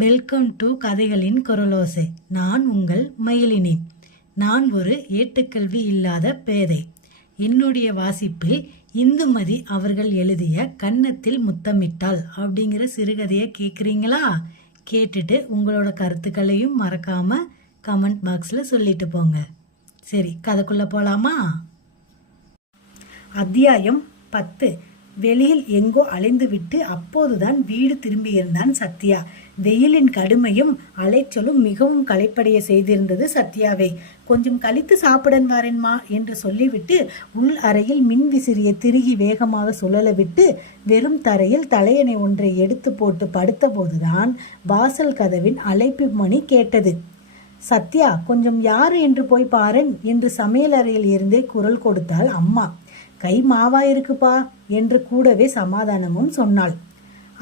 Welcome to கதைகளின் குரலோசை. நான் உங்கள் மயிலினி. நான் ஒரு ஏட்டுக்கல்வி இல்லாத பேதை. என்னுடைய வாசிப்பில் இந்துமதி அவர்கள் எழுதிய கன்னத்தில் முத்தமிட்டாள் அப்படிங்கிற சிறுகதையை கேட்குறீங்களா? கேட்டுட்டு உங்களோட கருத்துக்களையும் மறக்காம கமெண்ட் பாக்ஸில் சொல்லிட்டு போங்க. சரி, கதைக்குள்ளே போகலாமா? அத்தியாயம் 10. வெளியில் எங்கோ அலைந்துவிட்டு அப்போதுதான் வீடு திரும்பியிருந்தான் சத்யா. வெயிலின் கடுமையும் அலைச்சலும் மிகவும் களைப்படைய செய்திருந்தது சத்யாவை. கொஞ்சம் கழித்து சாப்பிடன் வரேன்மா என்று சொல்லிவிட்டு உள் அறையில் மின் விசிறியை திருகி வேகமாக சுழல விட்டு வெறும் தரையில் தலையணை ஒன்றை எடுத்து போட்டு படுத்த போதுதான் வாசல் கதவின் அழைப்பு மணி கேட்டது. சத்யா, கொஞ்சம் யாரு என்று போய் பாரேன் என்று சமையலறையில் இருந்தே குரல் கொடுத்தாள் அம்மா. கை மாவா இருக்குப்பா என்று கூடவே சமாதானமும் சொன்னாள்.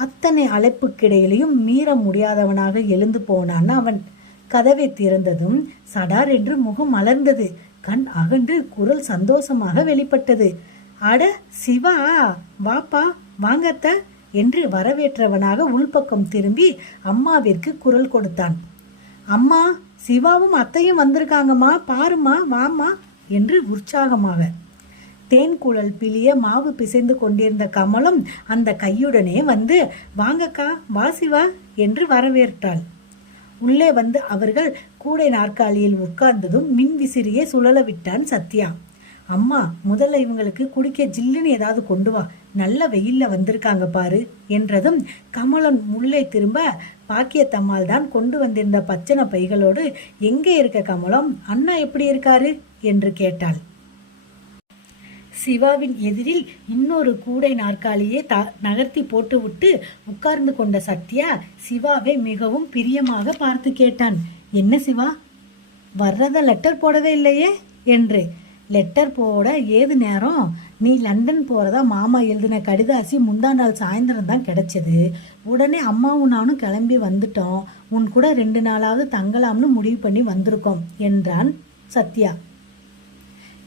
அத்தனை அழைப்புக்கிடையிலையும் மீற முடியாதவனாக எழுந்து போனான் அவன். கதவை திறந்ததும் சடார் என்று முகம் மலர்ந்தது. கண் அகன்று குரல் சந்தோஷமாக வெளிப்பட்டது. அட சிவா, வாப்பா, வாங்கத்த என்று வரவேற்றவனாக உள்பக்கம் திரும்பி அம்மாவிற்கு குரல் கொடுத்தான். அம்மா, சிவாவும் அத்தையும் வந்திருக்காங்கம்மா, பாருமா, வாமா என்று உற்சாகமாக. தேன்குழல் பிழிய மாவு பிசைந்து கொண்டிருந்த கமலம் அந்த கையுடனே வந்து, வாங்கக்கா, வாசிவா என்று வரவேற்றாள். உள்ளே வந்து அவர்கள் கூடை நாற்காலியில் உட்கார்ந்ததும் மின் விசிறியை சுழல விட்டான் சத்யா. அம்மா, முதல்ல இவங்களுக்கு குடிக்க ஜில்லுன்னு ஏதாவது கொண்டு வா, நல்ல வெயில்ல வந்திருக்காங்க பாரு என்றதும் கமலன் உள்ளே திரும்ப பாக்கியத்தம்மாள் தான் கொண்டு வந்திருந்த பச்சனை பைகளோடு, எங்கே இருக்க கமலம், அண்ணா எப்படி இருக்காரு என்று கேட்டாள். சிவாவின் எதிரில் இன்னொரு கூடை நாற்காலியை நகர்த்தி போட்டுவிட்டு உட்கார்ந்து கொண்ட சத்யா சிவாவை மிகவும் பிரியமாக பார்த்து கேட்டான். என்ன சிவா, வர்றத லெட்டர் போடவே இல்லையே என்று. லெட்டர் போட ஏது நேரம், நீ லண்டன் போறதா மாமா எழுதின கடிதாசி முந்தா நாள் சாயந்தரம் தான் கிடைச்சது. உடனே அம்மாவும் நானும் கிளம்பி வந்துட்டோம். உன் கூட 2 நாளாவது தங்கலாம்னு முடிவு பண்ணி வந்திருக்கோம் என்றான் சத்யா.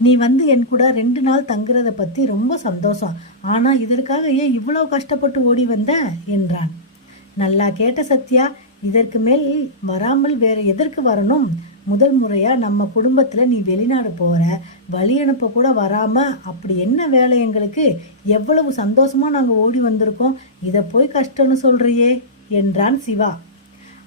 நீ வந்து என் கூட 2 நாள் தங்குறத பத்தி ரொம்ப சந்தோஷம். ஆனா இதற்காக ஏன் இவ்வளவு கஷ்டப்பட்டு ஓடி வந்த என்றான். நல்லா கேட்ட சத்யா, இதற்கு மேல் வராமல் வேற எதற்கு வரணும்? முதல் முறையா நம்ம குடும்பத்துல நீ வெளிநாடு போற, வழி அனுப்ப கூட வராம அப்படி என்ன வேலை எங்களுக்கு? எவ்வளவு சந்தோஷமா நாங்க ஓடி வந்திருக்கோம், இத போய் கஷ்டம்னு சொல்றியே என்றான் சிவா.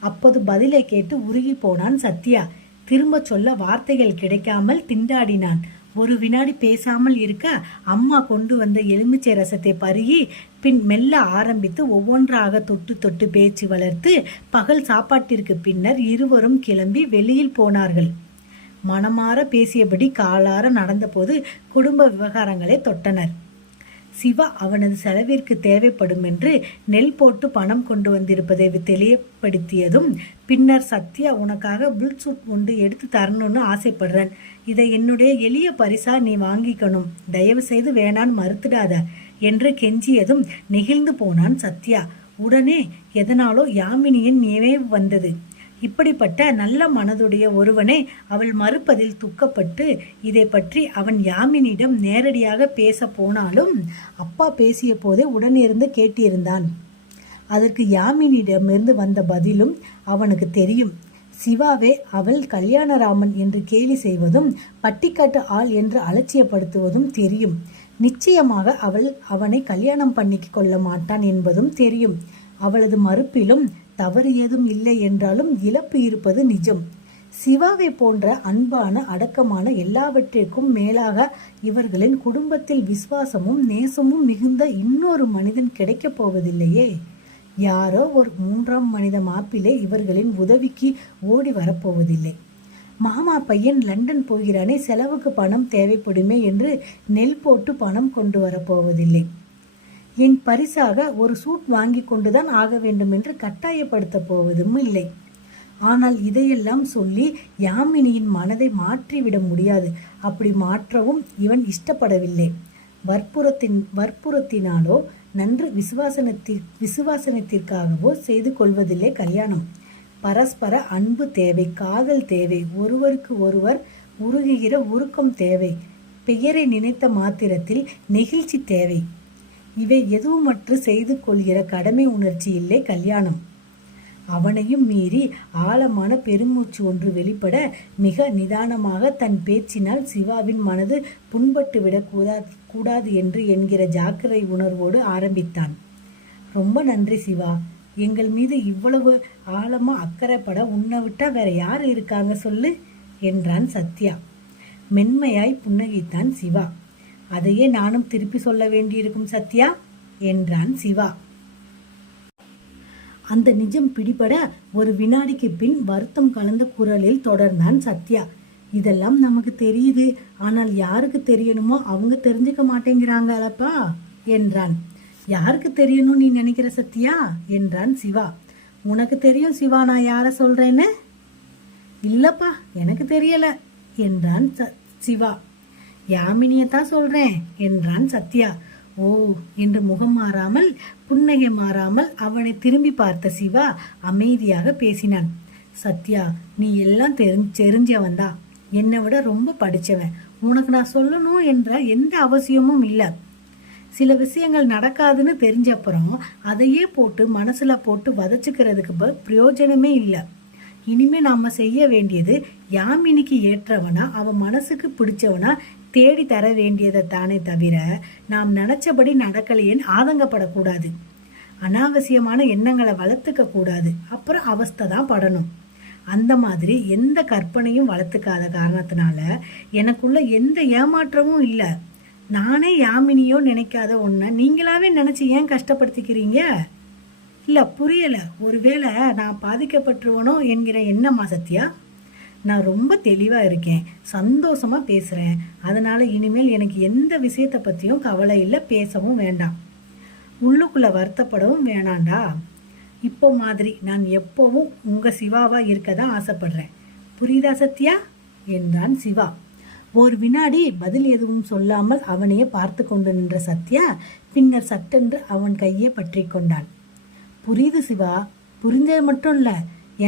அப்போது பதிலை கேட்டு உருகி போனான் சத்யா. திரும்ப சொல்ல வார்த்தைகள் கிடைக்காமல் திண்டாடினான். ஒரு வினாடி பேசாமல் இருக்க அம்மா கொண்டு வந்த எலுமிச்சை ரசத்தை பருகி பின் மெல்ல ஆரம்பித்து ஒவ்வொன்றாக தொட்டு தொட்டு பேச்சு வளர்த்து பகல் சாப்பாட்டிற்கு பின்னர் இருவரும் கிளம்பி வெளியில் போனார்கள். மனமாற பேசியபடி காலார நடந்தபோது குடும்ப விவகாரங்களை தொட்டனர். சிவா அவனது செலவிற்கு தேவைப்படும் என்று நெல் போட்டு பணம் கொண்டு வந்திருப்பதை தெளிவுபடுத்தியதும் பின்னர் சத்யா, உனக்காக புல்சூட் ஒன்று எடுத்து தரணும்னு ஆசைப்படுறேன். இதை என்னுடைய எளிய பரிசா நீ வாங்கிக்கணும். தயவு செய்து வேணான்னு மறுத்துடாத என்று கெஞ்சியதும் நெகிழ்ந்து போனான் சத்யா. உடனே எதனாலோ யாமினியின் நினைவு வந்தது. இப்படிப்பட்ட நல்ல மனதுடைய ஒருவனை அவள் மறுப்பதில் துக்கப்பட்டு இதை பற்றி அவன் யாமினியிடம் நேரடியாக பேச போனாலும் அப்பா பேசிய போதே உடனிருந்து கேட்டிருந்தான். அதற்கு யாமினியிடமிருந்து வந்த பதிலும் அவனுக்கு தெரியும். சிவாவே அவள் கல்யாணராமன் என்று கேலி செய்வதும் பட்டிக்காட்டு ஆள் என்று அலட்சியப்படுத்துவதும் தெரியும். நிச்சயமாக அவனை கல்யாணம் பண்ணிக் கொள்ள மாட்டான் என்பதும் தெரியும். அவளது மறுப்பிலும் தவறு ஏதும் இல்லை என்றாலும் இழப்பு இருப்பது நிஜம். சிவாவை போன்ற அன்பான அடக்கமான எல்லாவற்றிற்கும் மேலாக இவர்களின் குடும்பத்தில் விசுவாசமும் நேசமும் மிகுந்த இன்னொரு மனிதன் கிடைக்கப் போவதில்லையே. யாரோ ஒரு 3ஆம் மனித மாப்பிள்ளை இவர்களின் உதவிக்கு ஓடி வரப்போவதில்லை. மாமா பையன் லண்டன் போகிறானே, செலவுக்கு பணம் தேவைப்படுமே என்று நெல் போட்டு பணம் கொண்டு வரப்போவதில்லை. என் பரிசாக ஒரு சூட் வாங்கி கொண்டுதான் ஆக வேண்டும் என்று கட்டாயப்படுத்த போவதும் இல்லை. ஆனால் இதையெல்லாம் சொல்லி யாமினியின் மனதை மாற்றிவிட முடியாது. அப்படி மாற்றவும் இவன் இஷ்டப்படவில்லை. வற்புறுத்தினாலோ நன்று விசுவாசனத்திற்காகவோ செய்து கொள்வதில்லை கல்யாணம். பரஸ்பர அன்பு தேவை, காதல் தேவை, ஒருவருக்கு ஒருவர் உருகுகிற உருக்கம் தேவை, பெயரை நினைத்த மாத்திரத்தில் நெகிழ்ச்சி தேவை. இவை எதுவுமற்று செய்து கொள்கிற கடமை உணர்ச்சி இல்லை கல்யாணம். அவனையும் மீறி ஆழமான பெருமூச்சு ஒன்று வெளிப்பட மிக நிதானமாக தன் பேச்சினால் சிவாவின் மனது புண்பட்டு விடக் கூடாது என்று என்கிற ஜாக்கிரதை உணர்வோடு ஆரம்பித்தான். ரொம்ப நன்றி சிவா, எங்கள் மீது இவ்வளவு ஆழமா அக்கறைப்பட உன்னை விட்டா வேற யார் இருக்காங்க சொல்லு என்றான் சத்யா. மென்மையாய் புன்னகைத்தான் சிவா. அதையே நானும் திருப்பி சொல்ல வேண்டியிருக்கும் சத்யா என்றான் சிவா. அந்த நிஜம் பிடிபட ஒரு வினாடிக்கு பின் வருத்தம் கலந்த குரலில் தொடர்ந்தான் சத்யா. இதெல்லாம் நமக்கு தெரியுது, ஆனால் யாருக்கு தெரியணுமோ அவங்க தெரிஞ்சுக்க மாட்டேங்கிறாங்களப்பா என்றான். யாருக்கு தெரியணும் நீ நினைக்கிற சத்யா என்றான் சிவா. உனக்கு தெரியும் சிவா நான் யார சொல்றேன்னு. இல்லப்பா எனக்கு தெரியல என்றான் சிவா. யாமினியத்தான் சொல்றேன் என்றான் சத்யா. ஓ என்று முகம் மாறாமல் புன்னகை மாறாமல் அவனை திரும்பி பார்த்த சிவா அமைதியாக பேசினான். சத்யா, நீ எல்லாம் தெரிஞ்சவன் தான், என்னை விட ரொம்ப படிச்சவன். உனக்கு நான் சொல்லணும் என்ற எந்த அவசியமும் இல்லை. சில விஷயங்கள் நடக்காதுன்னு தெரிஞ்சப்புறம் அதையே போட்டு மனசுல போட்டு வதச்சுக்கிறதுக்கு பிரயோஜனமே இல்லை. இனிமே நாம செய்ய வேண்டியது யாமினிக்கு ஏற்றவனா அவன் மனசுக்கு பிடிச்சவனா தேடி தர வேண்டியதை தானே தவிர நாம் நினைச்சபடி நடக்கலையேன்னு ஆதங்கப்படக்கூடாது. அனாவசியமான எண்ணங்களை வளர்த்துக்க கூடாது. அப்புறம் அவஸ்தை தான் படணும். அந்த மாதிரி எந்த கற்பனையும் வளர்த்துக்காத காரணத்தினால எனக்குள்ள எந்த ஏமாற்றமும் இல்லை. நானே யாமினியோ நினைக்காத ஒன்ன நீங்களாவே நினைச்சு ஏன் கஷ்டப்படுத்திக்கிறீங்க? இல்ல புரியல. ஒருவேளை நான் பாதிக்கப்பட்டுருவனோ என்கிற எண்ணமா சத்யா? நான் ரொம்ப தெளிவா இருக்கேன், சந்தோஷமா பேசுறேன். அதனால இனிமேல் எனக்கு எந்த விஷயத்தை பத்தியும் கவலை இல்லை, பேசவும் வேண்டாம், உள்ளுக்குள்ள வருத்தப்படவும் வேணாண்டா. இப்போ மாதிரி நான் எப்பவும் உங்க சிவாவா இருக்கதான் ஆசைப்படுறேன். புரியுதா சத்யா என்றான் சிவா. ஒரு வினாடி பதில் எதுவும் சொல்லாமல் அவனையே பார்த்து கொண்டு நின்ற சத்யா பின்னர் சட்டென்று அவன் கையை பற்றி கொண்டான். புரியுது சிவா, புரிஞ்சது மட்டும் இல்ல,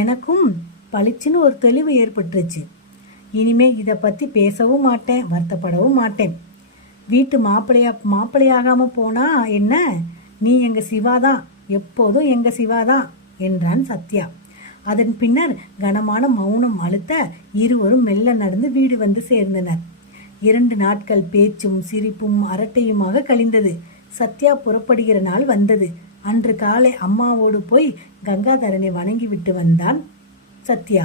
எனக்கும் பளிச்சுன்னு ஒரு தெளிவு ஏற்பட்டுருச்சு. இனிமே இதை பத்தி பேசவும் மாட்டேன், வருத்தப்படவும் மாட்டேன். வீட்டு மாப்பிள்ளையாகாம போனா என்ன, நீ எங்க சிவாதான், எப்போதும் எங்க சிவாதான் என்றான் சத்யா. அதன் பின்னர் கனமான மௌனம் அழுத்த இருவரும் மெல்ல நடந்து வீடு வந்து சேர்ந்தனர். 2 நாட்கள் பேச்சும் சிரிப்பும் அரட்டையுமாக கழிந்தது. சத்யா புறப்படுகிற நாள் வந்தது. அன்று காலை அம்மாவோடு போய் கங்காதரனை வணங்கி விட்டு வந்தான் சத்யா.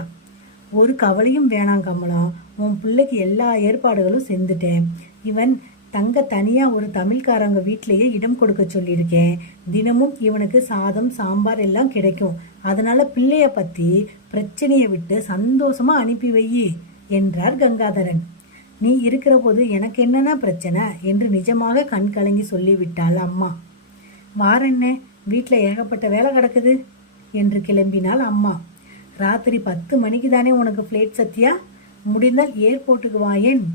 ஒரு கவலையும் வேணாம் கமலம், உன் பிள்ளைக்கு எல்லா ஏற்பாடுகளும் செஞ்சுட்டேன். இவன் தங்க தனியா ஒரு தமிழ்காரங்க வீட்டிலேயே இடம் கொடுக்க சொல்லியிருக்கேன். தினமும் இவனுக்கு சாதம் சாம்பார் எல்லாம் கிடைக்கும். அதனால பிள்ளைய பத்தி பிரச்சனையை விட்டு சந்தோஷமா அனுப்பி வை என்றார் கங்காதரன். நீ இருக்கிற போது எனக்கு என்னன்னா பிரச்சனை என்று நிஜமாக கண் கலங்கி சொல்லிவிட்டாள் அம்மா. வாரண்ணே, வீட்டுல ஏகப்பட்ட வேலை கிடக்குது என்று கிளம்பினாள் அம்மா. ராத்திரி 10 மணிக்கு தானே உனக்கு பிளைட் சத்யா, முடிந்தால் ஏர்போர்ட்டுக்கு வாயேன்.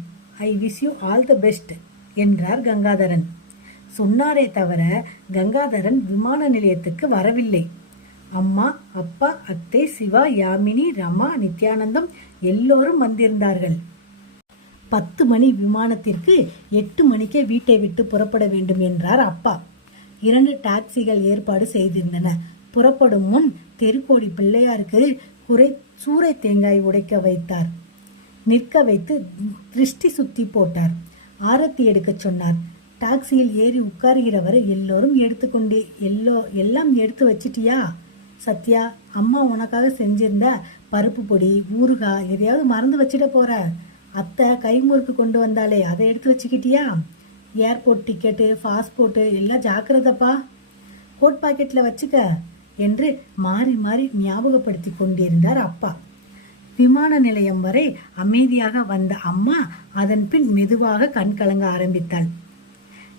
I wish you all the best என்றார் கங்காதரன். சொன்னாரே தவிர கங்காதரன் விமான நிலையத்துக்கு வரவில்லை. அம்மா, அப்பா, அத்தை, சிவா, யாமினி, ரமா, நித்யானந்தம் எல்லோரும் வந்திருந்தார்கள். 10 மணி விமானத்திற்கு 8 மணிக்கே வீட்டை விட்டு புறப்பட வேண்டும் என்றார் அப்பா. 2 டாக்ஸிகள் ஏற்பாடு செய்திருந்தன. புறப்படும் முன் தெருக்கோடி பிள்ளையாருக்கு சூறை தேங்காய் உடைக்க வைத்தார். நிற்க வைத்து திருஷ்டி சுத்தி போட்டார். ஆரத்தி எடுக்க சொன்னார். டாக்ஸியில் ஏறி உட்காருகிறவரை எல்லோரும் எடுத்துக்கொண்டே எல்லாம் எடுத்து வச்சிட்டியா சத்யா? அம்மா உனக்காக செஞ்சிருந்த பருப்பு பொடி, ஊறுகாய் எதையாவது மறந்து வச்சிட போற? அத்தை கைமுறுக்கு கொண்டு வந்தாலே அதை எடுத்து வச்சுக்கிட்டியா? ஏர்போர்ட் டிக்கெட்டு, பாஸ்போர்ட்டு எல்லாம் ஜாக்கிரதப்பா, கோட் பாக்கெட்ல வச்சுக்க என்று மாறி மாறி ஞாபகப்படுத்தி கொண்டிருந்தார் அப்பா. விமான நிலையம் வரை அமைதியாக வந்த அம்மா அதன் பின் மெதுவாக கண் கலங்க ஆரம்பித்தாள்.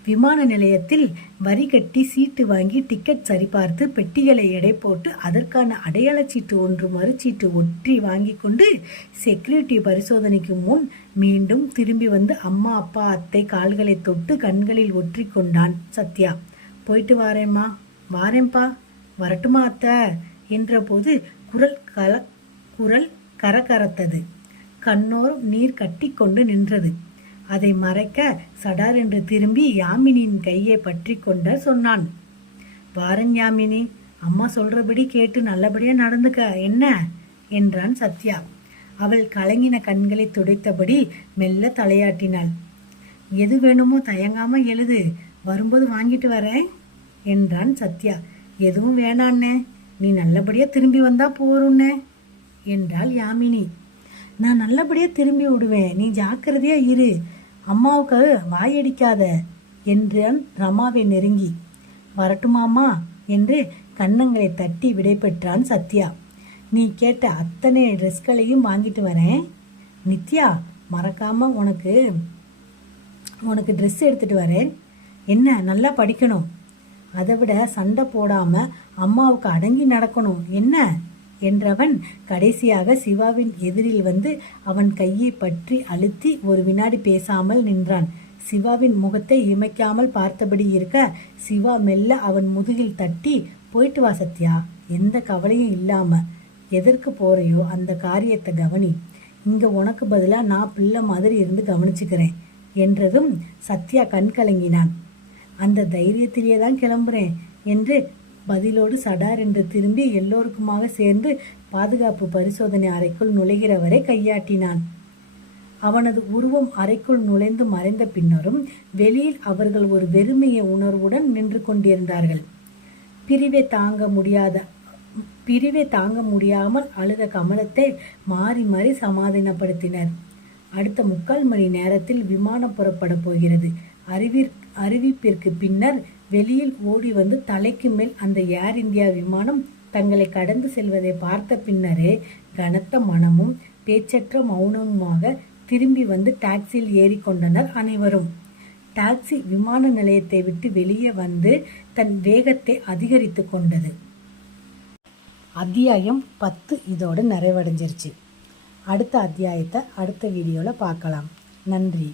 விமான நிலையத்தில் வரி கட்டி சீட்டு வாங்கி டிக்கெட் சரிபார்த்து பெட்டிகளை எடை போட்டு அதற்கான அடையாள சீட்டு ஒன்று மறுச்சீட்டு ஒற்றி வாங்கி கொண்டு செக்யூரிட்டி பரிசோதனைக்கு முன் மீண்டும் திரும்பி வந்து அம்மா, அப்பா, அத்தை கால்களை தொட்டு கண்களில் ஒற்றி கொண்டான் சத்யா. போயிட்டு வாரேன்பா, வரட்டுமா அத்தை என்ற போது குரல் கரகரத்தது. கண்ணோரம் நீர் கட்டி கொண்டு நின்றது. அதை மறைக்க சடார் என்று திரும்பி யாமினியின் கையை பற்றி கொண்ட சொன்னான். வாரன் யாமினி, அம்மா சொல்றபடி கேட்டு நல்லபடியா நடந்துக்க என்ன என்றான் சத்யா. அவள் கலங்கின கண்களை துடைத்தபடி மெல்ல தலையாட்டினாள். எது வேணுமோ தயங்காம எழுது, வரும்போது வாங்கிட்டு வரேன் என்றான் சத்யா. எதுவும் வேணான்னே, நீ நல்லபடியா திரும்பி வந்தா போறோன்னே என்றாள் யாமினி. நான் நல்லபடியா திரும்பி விடுவேன், நீ ஜாக்கிரதையா இரு, அம்மாவுக்கு வாயடிக்காத என்றான் ரமாவை நெருங்கி. வரட்டுமாமா என்று கன்னங்களை தட்டி விடை பெற்றான் சத்யா. நீ கேட்ட அத்தனை ட்ரெஸ்களையும் வாங்கிட்டு வரேன் நித்யா, மறக்காம உனக்கு ட்ரெஸ் எடுத்துட்டு வரேன். என்ன, நல்லா படிக்கணும், அதை விட சண்டை போடாம அம்மாவுக்கு அடங்கி நடக்கணும் என்ன என்றவன் கடைசியாக சிவாவின் எதிரில் வந்து அவன் கையை பற்றி அழுத்தி ஒரு வினாடி பேசாமல் நின்றான். சிவாவின் முகத்தை இமைக்காமல் பார்த்தபடி இருக்க சிவா மெல்ல அவன் முதுகில் தட்டி, போயிட்டு வா சத்யா, எந்த கவலையும் இல்லாம எதற்கு போறையோ அந்த காரியத்தை கவனி, இங்க உனக்கு பதிலா நான் பிள்ளை மாதிரி இருந்து கவனிச்சுக்கிறேன் என்றதும் சத்யா கண் கலங்கினான். அந்த தைரியத்திலேயே தான் கிளம்புறேன் என்று பதிலோடு சடார் என்று திரும்பி எல்லோருக்குமாக சேர்ந்து பாதுகாப்பு பரிசோதனை அறைக்குள் நுழைகிறவரை கையாட்டினான். அவனது உருவம் அறைக்குள் நுழைந்து மறைந்த பின்னரும் வெளியில் அவர்கள் ஒரு வெறுமைய உணர்வுடன் நின்று கொண்டிருந்தார்கள். பிரிவை தாங்க முடியாமல் அழுத கமலத்தை மாறி மாறி சமாதானப்படுத்தினர். அடுத்த 3/4 மணி நேரத்தில் விமானம் புறப்பட போகிறது. அறிவிப்பிற்கு பின்னர் வெளியில் ஓடி வந்து தலைக்கு மேல் அந்த ஏர் இந்தியா விமானம் தங்களை கடந்து செல்வதை பார்த்த பின்னரே கனத்த மனமும் பேச்சற்ற மௌனமுமாக திரும்பி வந்து டாக்ஸியில் ஏறிக்கொண்டனர் அனைவரும். டாக்ஸி விமான நிலையத்தை விட்டு வெளியே வந்து தன் வேகத்தை அதிகரித்து கொண்டது. அத்தியாயம் 10 இதோடு நிறைவடைஞ்சிருச்சு. அடுத்த அத்தியாயத்தை அடுத்த வீடியோவில் பார்க்கலாம். நன்றி.